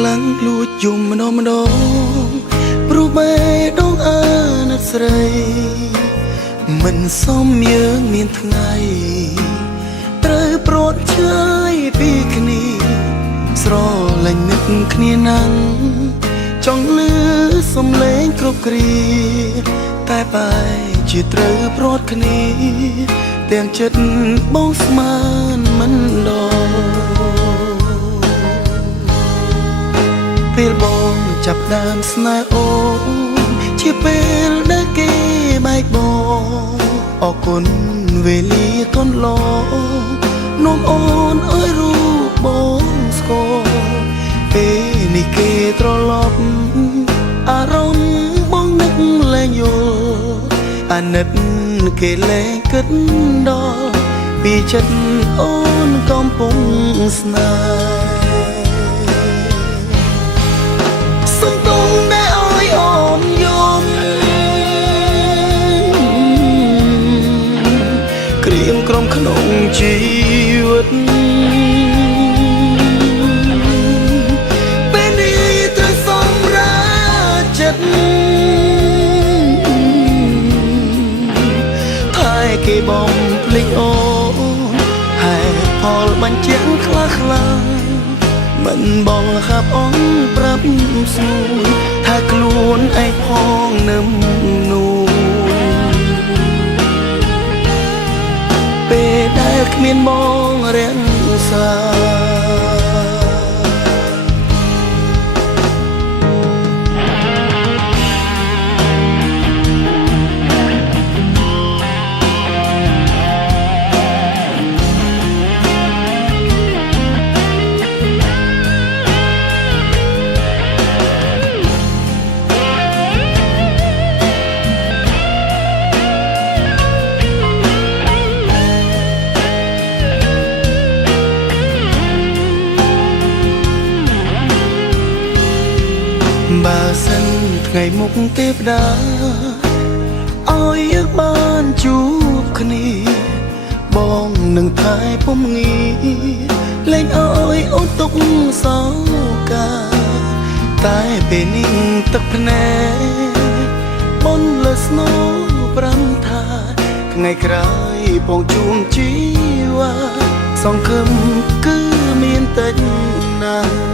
ខ្លាំងលួចយំម្ដងព្រោះបែដងអើណាត់ស្រីមិនសមយើងមានថ្ងៃត្រូវប្រត់ឆ្ងាយពីគ្នាស្រលាញ់នឹកគ្នាណាំងចង់លឺសំឡេងគ្រប់គ្រាតែបែជាត្រូវប្រត់គ្នាទាំងចិត្តបងស្មានមិនដល់ពេលបងចាប់ដើមស្នេហ៍អូនជាពេលដែលគេបែកបងអរគុណវេលាកូនឡងនាំអូនអើយរូបបងស្គាល់ពេលនេះគេត្រឡប់អារម្មណ៍បងនឹកលែងយល់អាណិតគេលែងគិតដល់ពីចិត្តអូនកំពុងស្នេហ៍សង្ទុំដែលអើយអូនយំក្រៀមក្រុមក្នុងជីវិតពេលនេះត្រូវសម្រាប់ចិត្តតែគេបំភ្លេចអូនហេតុផលបញ្ជាក់ខ្លះមិនបងខាប់អងប្រាប់ស្នួនថាខ្លួនឯងផងនឹមនួនពេលដែលគ្មានបងរាំងសាបើសិនថ្ងៃមុខទេវតាឲ្យយើងបានជួបគ្នាបងនឹងថែពុំងារលែងអើយអូនទុកសោកាតែពេលនេះទឹកភ្នែកបនលើស្នូប្រាំថាថ្ងៃក្រោយបងជួមជីវ៉ាសង្ឃឹមគឺមានតែណា